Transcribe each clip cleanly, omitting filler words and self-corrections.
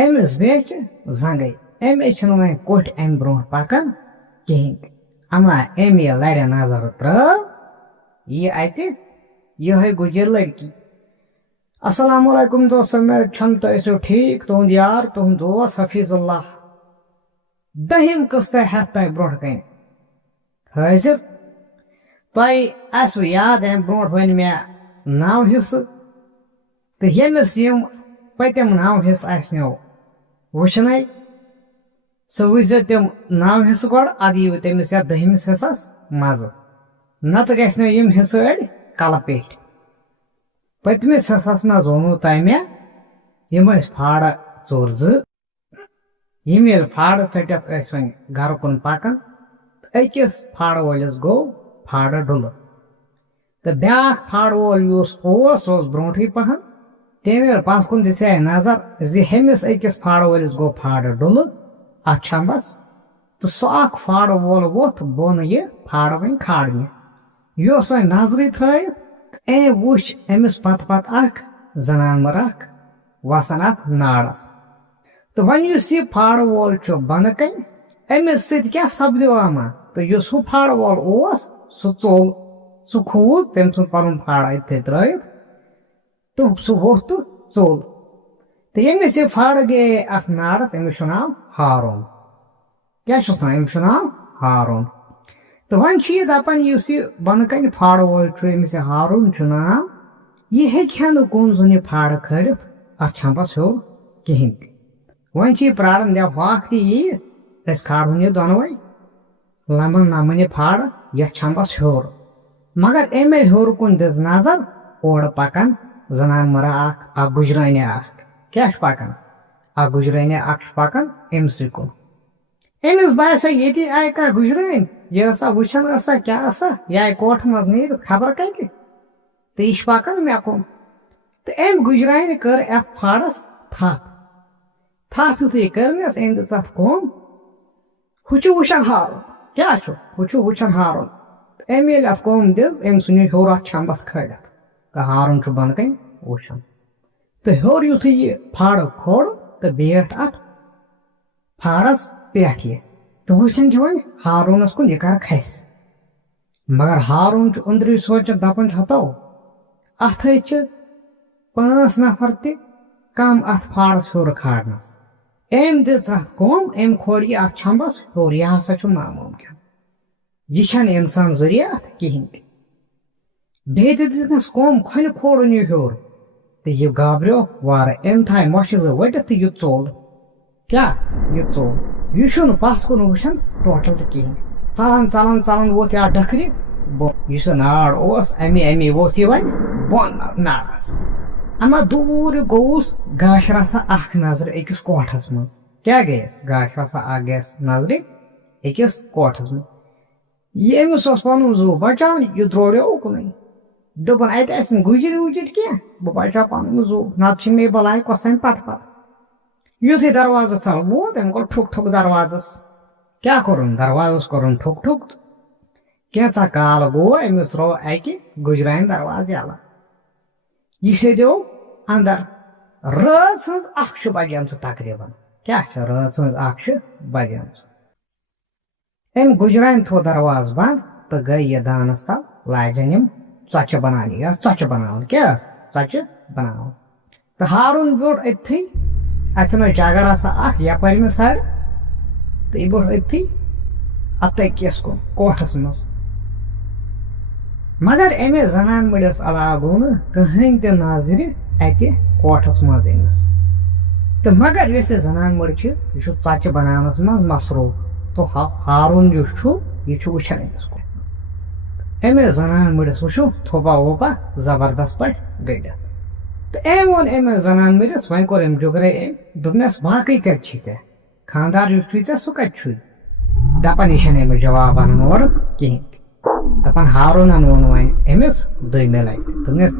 أمِس بیٚیہِ چھِ زنٛگے أمِس چھُنہٕ وۄنۍ کوٚٹھۍ اَمہِ برٛونٛٹھ پَکان کِہیٖنۍ تہِ اما أمۍ یہِ لَرِ نظر ترٛٲو یہِ اَتہِ یِہوٚے گُجِر لٔڑکی السلام علیکم دوستو مےٚ چھَنہٕ تُہۍ ٲسِو ٹھیٖک تُہُنٛد یار تُہُنٛد دوس حفیظ اللہ دٔہِم قٕسطے ہٮ۪تھ تۄہہِ برٛونٛٹھ کَنہِ حٲضِر تۄہہِ آسوٕ یاد اَمہِ برٛونٛٹھ وۄنۍ مےٚ 9 حِصہٕ تہٕ ییٚمِس یِم پٔتِم 9 حِصہٕ آسنو وٕچھنَے سُہ وٕچھزیو تِم 9 حِصہٕ گۄڈٕ اَدٕ یِیِو تٔمِس یَتھ 10مِس حِصَس مَزٕ نَتہٕ گژھِ نہٕ یِم حِصہٕ أڑۍ کَلہٕ پیٚٹھۍ پٔتمِس حِصَس منٛز ووٚنوُ تۄہہِ مےٚ یِم ٲسۍ پھاڑٕ 2 یِم ییٚلہِ پھاڑٕ ژٔٹِتھ ٲسۍ وۄنۍ گَرٕ کُن پَکان تہٕ أکِس پھاڑٕ وٲلِس گوٚو پھاڑٕ ڈُلہٕ تہٕ بیٛاکھ پھاڑٕ وول یُس اوس سُہ اوس برٛونٛٹھٕے پَہَن تٔمۍ ییٚلہِ پَتھ کُن دِژے نظر زِ ہیٚمِس أکِس پھاڑٕ وٲلِس گوٚو پھاڑٕ ڈُلہٕ اَتھ چھَمبَس تہٕ سُہ اکھ پھاڑٕ وول ووٚتھ بۄن یہِ پھاڑٕ وۄنۍ کھالنہِ یہِ اوس وۄنۍ نظرٕے تھٲیِتھ تہٕ أمۍ وٕچھ أمِس پَتہٕ اکھ زنان مٔر اکھ وَسان اَتھ ناڑَس تہٕ وۄنۍ یُس یہِ پھاڑٕ وول چھُ بۄنہٕ کَنہِ أمِس سۭتۍ کیٛاہ سَپدیو اما تہٕ یُس ہُہ پھاڑٕ وول اوس سُہ ژوٚل سُہ کھوٗژ تٔمۍ ژھُن پَنُن پھاڑٕ أتھۍ ترٛٲیِتھ تہٕ سُہ ووٚتھ تہٕ ژوٚل تہٕ ییٚمِس یہِ پھاڑٕ گٔیے اَتھ ناڑَس أمِس چھُ ناو ہارون کیٛاہ چھُس ناو أمِس چھُ ناو ہارون تہٕ وۄنۍ چھُ یہِ دَپان یُس یہِ بۄنہٕ کَنہِ پھاڑٕ وول چھُ أمِس یہِ ہارون چھُ ناو یہِ ہیٚکہِ ہا نہٕ کُن زوٚن یہِ پھاڑٕ کھٲلِتھ اَتھ چھَمبَس ہیوٚر کِہیٖنۍ تہِ وۄنۍ چھُ یہِ پیاران دَپ ہاکھ تہِ یِیہِ أسۍ کھالہون یہِ دۄنوَے لَمبن نَمن یہِ پھاڑٕ یَتھ چھَمبَس ہیوٚر مگر أمۍ ییٚلہِ ہیوٚر کُن دِژ نظر اورٕ پَکان زنان مٔرا اکھ گُجرٲنہِ اکھ کیٛاہ چھُ پَکان اکھ گُجرٲنہِ اکھ چھُ پَکان أمسٕے کُن أمِس باسیو ییٚتی آیہِ کانٛہہ گُجرٲنۍ یہِ ٲسا وٕچھان ٲسا کیٛاہ ٲسا یہِ آیہِ کوٹھٕ منٛز نیٖرِتھ خبر کَتہِ تہٕ یہِ چھُ پَکان مےٚ کُن تہٕ أمۍ گُجرانہِ کٔر اَتھ پھاڑَس تھپھ یُتھُے کٔرنَس أمۍ دِژ اَتھ کوٚم ہُہ چھُ وٕچھان ہارُن کیٛاہ چھُ ہُہ چھُ وٕچھان ہارُن تہٕ أمۍ ییٚلہِ اَتھ کوٚم دِژ أمۍ ژھُن یہِ ہیوٚر اَتھ چھَمبَس کھٲلِتھ تہٕ ہارُن چھُ بۄنہٕ کَنہِ وٕچھان تہٕ ہیوٚر یُتھُے یہِ پھاڑٕ کھوٚل تہٕ بیٖٹھ اَتھ پھاڑَس پٮ۪ٹھ یہِ تہٕ وٕچھان چھِ وۄنۍ ہارونَس کُن یہِ کَر کھسہِ مگر ہارون چھُ أنٛدرٕے سونٛچان دَپان چھُ ہتو اَتھَے چھِ 5 نفر تہِ کَم اَتھ پھاڑَس ہیوٚر کھالنَس أمۍ دِژ اَتھ کوٚم أمۍ کھول یہِ اَتھ چھَمبَس ہیوٚر یہِ ہسا چھُ نامُمکِن یہِ چھَنہٕ اِنسان ذٔریعہٕ اَتھ کِہیٖنۍ تہِ بیٚیہِ تہِ دِژنَس کوٚم کھۄنہِ کھورُن یہِ ہیوٚر تہٕ یہِ گابریو وارٕ أمۍ تھایہِ مۄچھِ 2 ؤٹِتھ تہٕ یہِ ژوٚل کیٛاہ یہِ ژوٚل یہِ چھُنہٕ پَتھ کُن وٕچھان ٹوٹل تہِ کِہیٖنۍ ژلان ووت یہِ ڈٔکھرِ بۄن یُس یہِ ناڑ اوس اَمی ووت یہِ وۄنۍ بۄن ناڑَس اما دوٗرِ گوٚوُس گاشہٕ رَژھا اکھ نظرِ أکِس کوٹھَس منٛز کیٛاہ گٔیَس گاشہٕ رَژھا اکھ گٔیَس نظرِ أکِس کوٹھَس منٛز یہِ أمِس اوس پَنُن زُو بَچاوُن یہِ درٛوریو اُکنُے دوٚپُن اَتہِ آسہِ نہٕ گُجِرۍ وُجِرۍ کیٚنٛہہ بہٕ بَچاو پَنُن زُو نَتہٕ چھِ مے بَلاے کۄسَن پَتہٕ یُتھُے دروازَس تَل ووت أمۍ کوٚر ٹھُک دروازَس کیٛاہ کوٚرُن دروازَس کوٚرُن ٹھُک تہٕ کینٛژاہ کال گوٚو أمِس ترٛوو اَکہِ گُجرانہِ دروازٕ یَلہٕ یہِ سیٚدیو اَندر رٲژ ہٕنٛز 1 چھُ بَجیمژٕ تقریٖباً کیٛاہ چھِ رٲژ ہٕنٛز 1 چھِ بَجیمژٕ أمۍ گُجرانہِ تھوٚو دروازٕ بنٛد تہٕ گٔے یہِ دانَس تَل لاجَن یِم ژۄچہِ بَناونہِ یہِ ٲس ژۄچہِ بَناوان کیٛاہ ٲس ژۄچہِ بَناوان تہٕ ہارُن بیوٗٹھ أتتھٕے اَتھٮ۪ن ٲس جگہ رَژھا اکھ یَپٲرمہِ سایڈٕ تہٕ یہِ بیوٗٹھ أتتھٕے اَتھ تٔکیَس کُن کوٹھَس منٛز مگر أمِس زنان مٔڑِس علاوٕ گوٚو نہٕ کٕہٕنۍ تہِ نظرِ اَتہِ کوٹھَس منٛز أمِس تہٕ مگر یۄس یہِ زنان مٔڑ چھِ یہِ چھُ ژۄچہِ بَناونَس منٛز مصروٗف تہٕ ہارُن یُس چھُ یہِ چھُ وٕچھان أمِس کُن أمِس زنان مٔڑِس وٕچھو تھوپا ووپا زبردست پٲٹھۍ گٔنڈِتھ تہٕ أمۍ ووٚن أمِس زنان مٔڑِس وۄنۍ کوٚر أمۍ جُگرے أمۍ دوٚپنَس باقٕے کَتہِ چھِ ژےٚ خانٛدار یُس چھُے ژےٚ سُہ کَتہِ چھُے دَپان یہِ چھَنہٕ أمِس جواب اَنان اورٕ کِہیٖنۍ تہِ دَپان ہارونَن ووٚن وۄنۍ أمِس 2مہِ لَٹہِ دوٚپنَس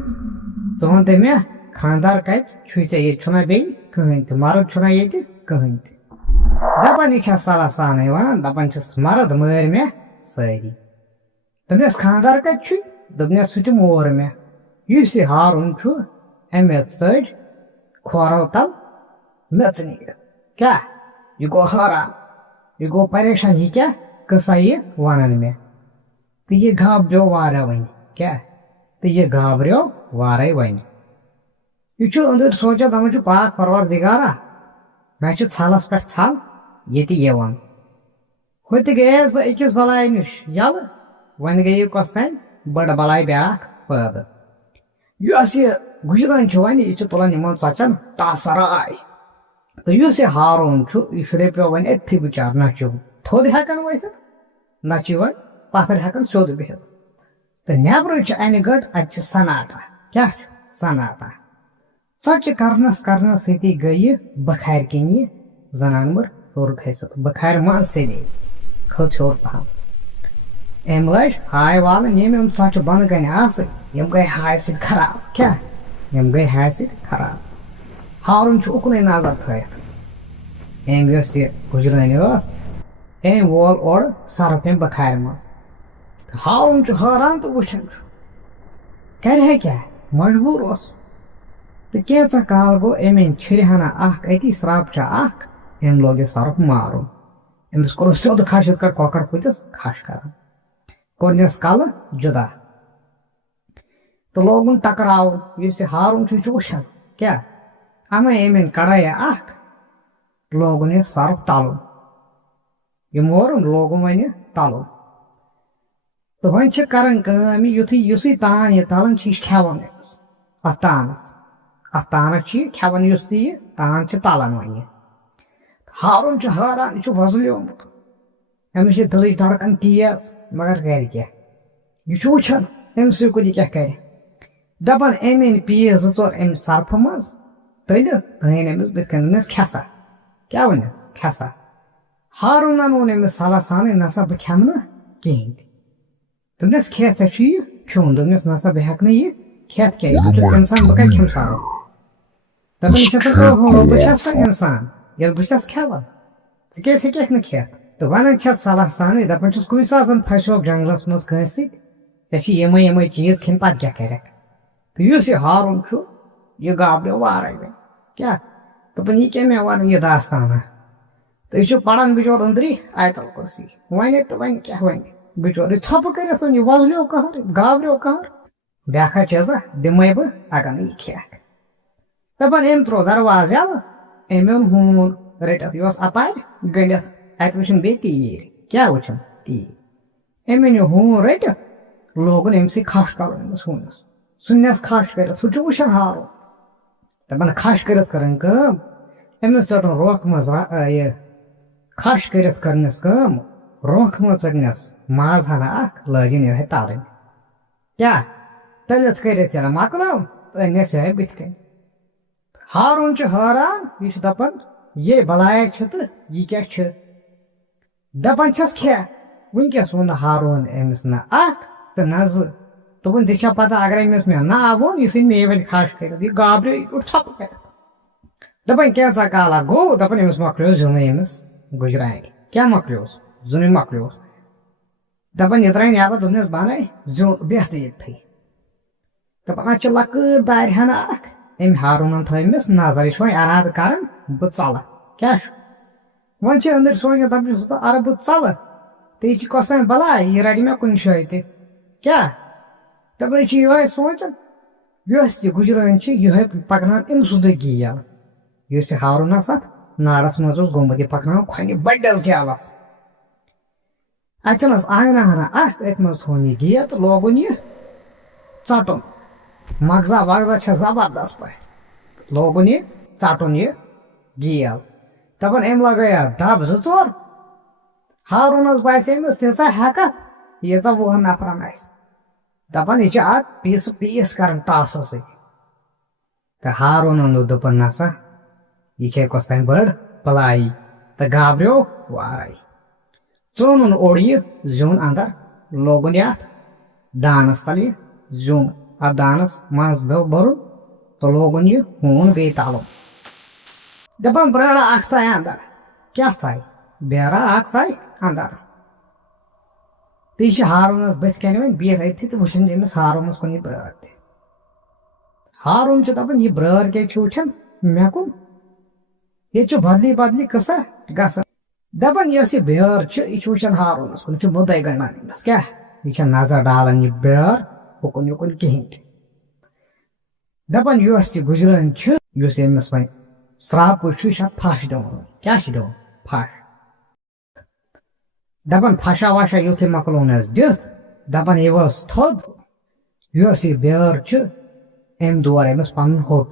ژٕ وَن تہٕ مےٚ خانٛدار کَتہِ چھُے ژےٚ ییٚتہِ چھُنا بیٚیہِ کٕہٕنۍ تہِ مرٕد چھُنا ییٚتہِ کٕہٕنۍ تہِ دَپان یہِ چھا صلاح سانٕے وَنان دَپان چھِس مرٕد مٲرۍ مےٚ سٲری دوٚپنَس خانٛدار کَتہِ چھُے دوٚپنَس سُہ تہِ مور مےٚ یُس یہِ ہارُن چھُ أمِس ژٔج کھورو تَل نژنہِ کیٛاہ یہِ گوٚو حٲران یہِ گوٚو پریشان یہِ کیٛاہ قٕصہ یہِ وَنان مےٚ تہٕ یہِ گابریو واریاہ وۄنۍ کیٛاہ تہٕ یہِ گابریو وارَے وۄنۍ یہِ چھُ أنٛدٕرۍ سونٛچان دَپان چھُ پاک پروردِگارا مےٚ چھُ ژھَلَس پٮ۪ٹھ ژھَل ییٚتہِ یِوان ہوٚتہِ گٔیَس بہٕ أکِس بَلاے نِش یَلہٕ وۄنۍ گٔیہِ کۄس تانۍ بٔڑ بَلاے بیٛاکھ پٲدٕ یۄس یہِ گُجران چھِ وۄنۍ یہِ چھِ تُلان یِمن ژۄچن ٹاسراے تہٕ یُس یہِ ہارون چھُ یہِ شُرپیو وۄنۍ أتھی بِچار نہ چھُ تھوٚد ہٮ۪کان ؤتھِتھ نہ چھِ وۄنۍ پَتھر ہٮ۪کان سیوٚد بِہِتھ تہٕ نٮ۪برٕ چھِ اَنہِ گٔٹ اَتہِ چھِ سناٹا کیٛاہ چھُ سناٹا ژۄچہِ کرنس کرنس سۭتی گٔے یہِ بخارِ کِنۍ یہِ زنان مٔر ہیوٚر کھٔسِتھ بخارِ منٛز سیٚدے کھٔژ ہیوٚر پہم أمۍ لٲج ہاے والٕنۍ یِم یِم ژۄچہِ بۄنہٕ کَنہِ آسہٕ یِم گٔے ہاے سۭتۍ خراب کیٛاہ یِم گٔے ہاے سۭتۍ خراب ہارُن چھُ اُکنُے نظر تھٲیِتھ أمۍ یۄس یہِ گُجرٲنۍ ٲس أمۍ وول اورٕ سرف أمۍ بخارِ منٛز تہٕ ہارُن چھُ حٲران تہٕ وٕچھان چھُ کرِ ہے کیٛاہ مجبوٗر اوس تہٕ کینٛژاہ کال گوٚو أمۍ أنۍ چھِرِ ہنا اکھ أتی سرٛاپچا اکھ أمۍ لوگ یہِ سرف مارُن أمِس کوٚرُس سیوٚد کھش یِتھ کٲٹھۍ کۄکر پٔتِس کھش کران کوٚرنس کلہٕ جُدا تہٕ لوگُن ٹکراوُن یُس یہِ ہارُن چھُ یہِ چھُ وٕچھان کیٛاہ اَمے أمۍ أنۍ کڑایا اکھ لوگُن یہِ سرف تلُن یہِ مورُن لوگُن وۄنۍ یہِ تلُن تہٕ وۄنۍ چھِ کران کٲم یُتھُے یُسُے تان یہِ تلان چھِ یہِ چھِ کھٮ۪وان أمِس اتھ تانس چھِ یہِ کھٮ۪وان یُس تہِ یہِ تان چھِ تلان وۄنۍ یہِ ہارُن چھُ حٲران یہِ چھُ وۄزلیومُت أمِس چھِ دِلٕچ دھڑکن تیز مگر کرِ کیٛاہ یہِ چھُ وٕچھان أمسٕے کُن یہِ کیٛاہ کرِ دپان أمۍ أنۍ پیٖس 2-4 أمۍ سرفہٕ منٛز تٔلِتھ تھٲیِن أمِس بٕتھِ کَنۍ دوٚپنس کھٮ۪سا کیٛاہ وَنٮ۪س کھٮ۪سا ہارُنن ووٚن أمِس صلح سانٕے نسا بہٕ کھٮ۪مہٕ نہٕ کِہیٖنۍ تہِ دوٚپنس کھٮ۪تھ ژےٚ چھُ یہِ کھیوٚن دوٚپنس نسا بہٕ ہٮ۪کہٕ نہٕ یہِ کھٮ۪تھ کیٚنٛہہ یہِ چھُ اِنسان بہٕ کَتہِ کھٮ۪مہٕ سرف دپان یہِ چھَس اوہو بہٕ چھَس وۄنۍ اِنسان ییٚلہِ بہٕ چھَس کھٮ۪وان ژٕ کیٛازِ ہیٚککھ نہٕ کھٮ۪تھ تہٕ وَنان چھَس صلح سانٕے دپان چھُس کُنہِ ساتہٕ زن پھسیوکھ جنگلس منٛز کٲنٛسہِ سۭتۍ ژےٚ چھِ یِمے چیٖز کھٮ۪نۍ پتہٕ کیٛاہ کَرکھ تہٕ یُس یہِ ہارُن چھُ یہِ گابریو وارَے وۄنۍ کیٛاہ دوٚپُن یہِ کیٛاہ مےٚ وَنان یہِ داستانا تہٕ یہِ چھُ پران بِچور أنٛدری آیتل کُرسی وَنہِ تہٕ وۄنۍ کیٛاہ وَنہِ بِچور یہِ ژھۄپہٕ کٔرِتھ وۄنۍ یہِ وۄزلیو کَہر گابریو کَہر بیٛاکھا چیٖزا دِمے بہٕ اگر نہٕ یہِ کھٮ۪کھ دپان أمۍ ترٛوو دروازٕ یَلہٕ أمۍ اوٚن ہوٗن رٔٹِتھ یہِ اوس اَپارِ گٔنڈِتھ اَتہِ وٕچھُن بیٚیہِ تیٖر کیٛاہ وٕچھُن تیٖر أمۍ أنۍ یہِ ہوٗن رٔٹِتھ لوگُن أمسٕے کھش کَرُن أمِس ہوٗنِس سُہ نٮ۪س کھش کٔرِتھ ہُہ چھُ وٕچھان ہارُن دپان کھش کٔرِتھ کٔرٕن کٲم أمِس ژٔٹُن رۄکھ منٛز یہِ کھش کٔرِتھ کٔرنَس کٲم رۄکھ منٛز ژٔٹنَس ماز ہنا اکھ لٲگِن یِہوٚے تلٕنۍ کیٛاہ تٔلِتھ کٔرِتھ ییٚلہِ مۄکلٲو تہٕ أنِس یِہوٚے بٕتھِ کَنۍ ہارُن چھُ حٲران یہِ چھُ دپان یے بلایا چھِ تہٕ یہِ کیٛاہ چھِ دپان چھَس کھےٚ وٕنکٮ۪س ووٚن نہٕ ہارون أمِس نہ اکھ تہٕ نہ زٕ دوٚپُن ژےٚ چھا پتہ اگر أمِس مےٚ ناو ووٚن یہِ ژھٕنہِ مے وۄنۍ کھش کٔرِتھ یہِ گابریو یہِ پیوٚٹ ژھۄپہٕ کٔرِتھ دپان کینٛژاہ کالا گوٚو دپان أمِس مۄکلیو زِنُے أمِس گُجرانہِ کیٛاہ مۄکلیوس زِنُے مۄکلیوس دپان یہِ درٛاے نٮ۪بر دوٚپنس بنٲے زیُن بیٚہہ ژٕ ییٚتھٕے دپان اَتھ چھِ لۄکٕٹ دارِ ہنا اکھ أمۍ ہارونن تھٲو أمِس نظر یہِ چھُ وۄنۍ ارادٕ کران بہٕ ژلہٕ کیٛاہ چھُ وۄنۍ چھِ أنٛدٕرۍ سونٛچان دپان چھُس اَرٕ بہٕ ژلہٕ تہٕ یہِ چھِ کۄسان بلاے یہِ رٹہِ مےٚ کُنہِ جایہِ تہِ کیٛاہ دپان یہِ چھِ یِہوٚے سونٛچان یۄس یہِ گُجرٲنۍ چھِ یِہوٚے پکناون أمۍ سُنٛدُے گیل یُس یہِ ہارُن اوس اتھ نارس منٛز اوس گوٚمُت یہِ پکناوان کھۄنہِ بٔڑِس گیلس اتھٮ۪ن ٲس آنگنا ہنا اکھ أتھۍ منٛز تھوٚوُن یہِ گیل تہٕ لوگُن یہِ ژٹُن مغزا وغزا چھےٚ زبردست پٲٹھۍ لوگُن یہِ ژٹُن یہِ گیل دپان أمۍ لگٲے اتھ دب 2-4 ہارونس باسے أمِس تیٖژاہ ہٮ۪کتھ ییٖژاہ 20 نفرن آسہِ دپان یہِ چھِ اتھ پیٖس کران ٹاسو سۭتۍ تہٕ ہارونن دوٚپُن نسا یہِ چھے کۄس تانۍ بٔڑ بلایی تہٕ گابریو وارَے ژوٚنُن اوٚڑ یہِ زیُن اندر لوگُن یہِ اتھ دانس تل یہِ زیُن اتھ دانس منٛز بوٚرُن تہٕ لوگُن یہِ ہوٗن بیٚیہِ تلُن دپان برٲڑا اکھ ژاے اندر کیٛاہ ژاے بیرا اکھ ژاے اندر تہٕ یہِ چھِ ہارونس بٕتھِ کَنۍ وۄنۍ بِہِتھ أتھی تہٕ وٕچھان أمِس ہارونس کُن یہِ برٲر تہِ ہارُن چھُ دپان یہِ برٲر کیٛازِ چھِ وٕچھان مےٚ کُن یہ بدلی بدلی قصہ گژھان دپان یۄس یہِ بیٛٲر چھِ یہِ چھِ وٕچھان ہارونس کُن یہِ چھُ مُدعے گنڈان أمِس کیٛاہ یہِ چھےٚ نظر ڈالان یہِ بیٛٲر ہُکُن یُکُن کِہینۍ تہِ دپان یۄس یہِ گُجرٲنۍ چھِ یُس أمِس وۄنۍ سراپہٕ چھُ یہِ چھُ اتھ پھش دِوان کیٛاہ چھِ دِوان پھش دپان پھشا وشا یُتھُے مۄکلون اَسہِ دِتھ دپان یہِ ؤژھ تھوٚد یۄس یہِ بیٛٲر چھِ أمۍ دور أمِس پنُن ہوٚٹ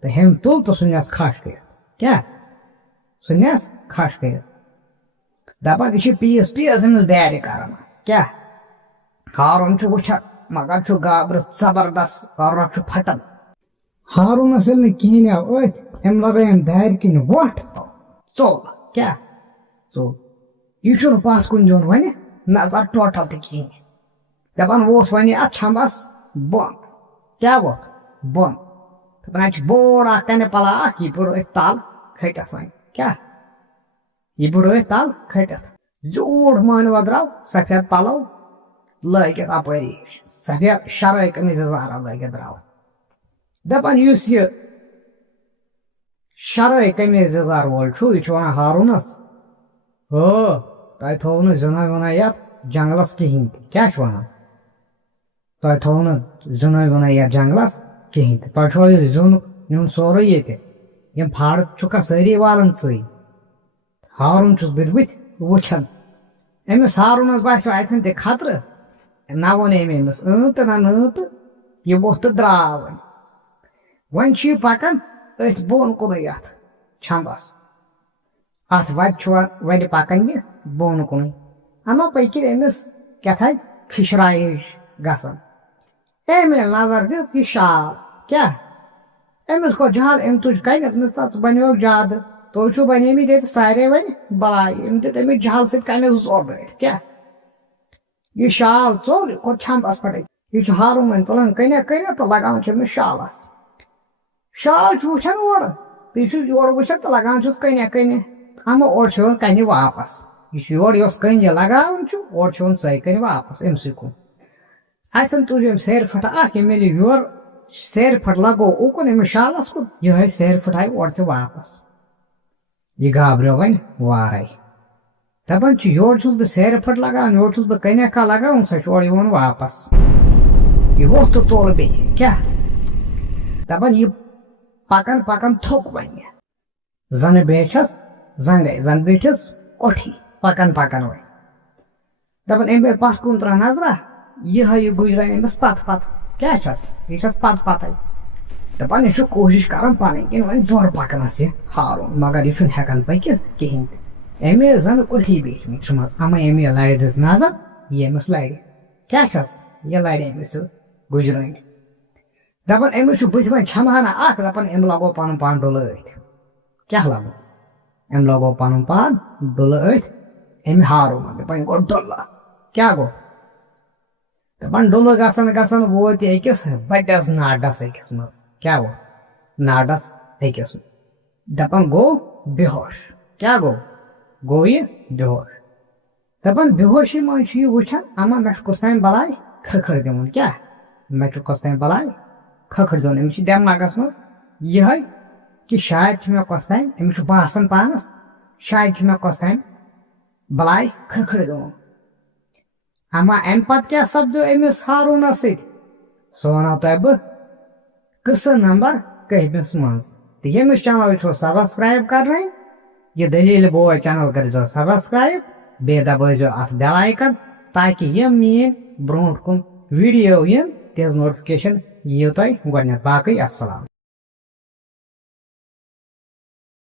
تہٕ ہیٚمۍ تُل تہٕ سُہ نٮ۪س کھش کٔرِتھ کیٛاہ سُہ نٮ۪س کھش کٔرِتھ دپان یہِ چھِ پیٖس پیٖس أمِس بیرِ کران کیٛاہ ہارُن چھُ وٕچھان مگر چھُ گابرِتھ زبردست کَرُن چھُ پھٹان ہارونس ییٚلہِ نہٕ کِہینۍ آو أتھۍ أمۍ لگٲیِم دارِ کِنۍ وۄٹھ ژوٚل کیٛاہ ژوٚل یہِ چھُنہٕ پتھ کُن دیُن وۄنۍ نظر ٹوٹل تہِ کِہینۍ دپان ووٚتھ وۄنۍ اتھ چھمبس بۄن کیٛاہ ووٚتھ بۄن دپان اتہِ چھُ بوٚڑ اکھ کنہِ پلا اکھ یہِ بُڑٕ أتھۍ تل کھٔٹِتھ وۄنۍ کیٛاہ یہِ بُڑٕ أتھۍ تل کھٔٹِتھ زیوٗٹھ مٲنِوا درٛاو سفید پلو لٲگِتھ اپٲری سفید شرٲے قمیٖض یزارا لٲگِتھ درٛاو دپان یُس یہِ شرٲے قمیٖض یزار وول چھُ یہِ چھُ ونان ہارونس تۄہہِ تھوٚوُ نہٕ زِنا وِنا یتھ جنگلس کِہینۍ تہِ کیٛاہ چھُ ونان تۄہہِ تھوٚوُ نہٕ زِنا وِنا یتھ جنگلس کِہینۍ تہِ تۄہہِ چھُوا یہِ زیُن نیُن سورُے ییٚتہِ یِم پھاڑ چھُکھا سٲری والان ژٕے ہارُن چھُس بٕتھِ بٕتھِ وٕچھان أمِس ہارونس باسیو اتھن تہِ خطرٕ نہ ووٚن أمۍ أمِس تہٕ نہ تہٕ یہِ ووٚتھ تہٕ درٛاو وۄنۍ چھُ یہِ پکان أتھۍ بۄن کُنُے اتھ چھمبس اتھ وتہِ چھُ وۄنۍ پکان یہِ بۄن کُنُے اما پٔکِنۍ أمِس کیٛاتھانۍ پھِشراے ہِش گژھان أمۍ ییٚلہِ نظر دِژ یہِ شال کیٛاہ أمِس کوٚر جہل أمۍ تُج کنہِ أمِس ژٕ بنیوکھ زیادٕ تُہۍ چھِو بنیمٕتۍ ییٚتہِ سارے وۄنۍ بلاے أمۍ دِتۍ أمِس جہل سۭتۍ کنہِ زٕ ژور دٲرِتھ کیٛاہ یہِ شال ژوٚل یہِ کوٚر چھمبس پٮ۪ٹھٕے یہِ چھُ ہارُن وۄنۍ تُلان کنیٛا کنیٛا تہٕ لگاوان چھِ أمِس شالس شال چھُ وٕچھان اورٕ تہٕ یہِ چھُ یورٕ وٕچھان تہٕ لگاوان چھُس کنیٛا کنہِ اما اورٕ چھُ یِوان کنہِ واپس یہِ چھُ یورٕ یۄس کٔنۍ یہِ لگاوان چھُ اورٕ چھُ یِوان سۄے کٔنۍ واپس أمسٕے کُن اتھن تُج أمۍ سیرِ پھٕٹہٕ اکھ ییٚمہِ ییٚلہِ یورٕ سیرِ پھٕٹ لگوو اُکُن أمِس شالس کُن یِہے سیرِ پھٕٹ آیہِ اورٕ تہِ واپس یہِ گابریو وۄنۍ وارے دپان چھُ یورٕ چھُس بہٕ سیرِ پھٕٹ لگاوان یورٕ چھُس بہٕ کنیٛا کانٛہہ لگاوان سۄ چھِ اورٕ یِوان واپس یہِ ووٚتھ تہٕ ژوٚل بیٚیہِ کیٛاہ دپان یہِ پکان پکان تھوٚک وۄنۍ زنہٕ بیٖٹھِس زنگے زن بیٖٹھِس کوٹھی پکان پکان وۄنۍ دپان أمۍ بیٚیہِ پتھ کُن ترٛٲو نظرا یِہے یہِ گُجرٲنۍ أمِس پتہٕ پتہٕ کیٛاہ چھس یہِ چھس پتہٕ پتے دپان یہِ چھُ کوٗشش کران پنٕنۍ کِنۍ وۄنۍ زورٕ پکنس یہِ ہارُن مگر یہِ چھُنہٕ ہٮ۪کان پٔکِتھ کِہینۍ تہِ أمۍ ییٚلہِ زن کوٹھی بیٖٹھمٕتۍ چھُمس اما أمۍ ییٚلہِ لرِ دِژ نظر یہِ أمِس لرِ کیٛاہ چھس یہِ لرِ أمِس سۭتۍ گُجرٲنۍ دپان أمِس چھُ بٕتھِ وۄنۍ چھمہانہ اکھ دپان أمۍ لگوو پنُن پان ڈُلہٕ أتھۍ کیٛاہ لگوو أمۍ لگوو پنُن پان ڈُلہٕ أتھۍ أمۍ ہارُن دپان یہِ گوٚو ڈُلہٕ کیٛاہ گوٚو دپان ڈُلہٕ گژھان گژھان ووت یہِ أکِس بٔڑِس ناڈس أکِس منٛز کیٛاہ گوٚو ناڈس أکِس دپان گوٚو بےٚہوش کیٛاہ گوٚو یہِ بےٚہوش دپان بےٚہوشی منٛز چھُ یہِ وٕچھان اما مےٚ چھُ کُس تام بلاے کھکھٕر دِوُن کیٛاہ مےٚ چھُ کۄس تام بلاے کھکھٕر دِوُن أمِس چھُ دٮ۪ماغس منٛز یِہے کہِ شاید چھُ مےٚ کۄس تام أمِس چھُ باسان پانس شاید چھُ مےٚ کۄس تام بلاے کھکھٕر دِوُن اما امہِ پتہٕ کیٛاہ سپدیو أمِس ہارونس سۭتۍ سُہ ونو تۄہہِ بہٕ قٕصہٕ نمبر کٔہمِس منٛز تہٕ ییٚمِس چنل چھُو سبسکرایب کرنٕے یہِ دٔلیٖل بوے چنل کٔرۍزیو سبسکرایب بیٚیہِ دبٲیزیو اتھ بیل آیکن تاکہِ یِم میٲنۍ برونٛٹھ کُن ویڈیو یِن تِہنٛز نوٹفکیشن یِیو تۄہہِ گۄڈٕنٮ۪تھ باقٕے اسلام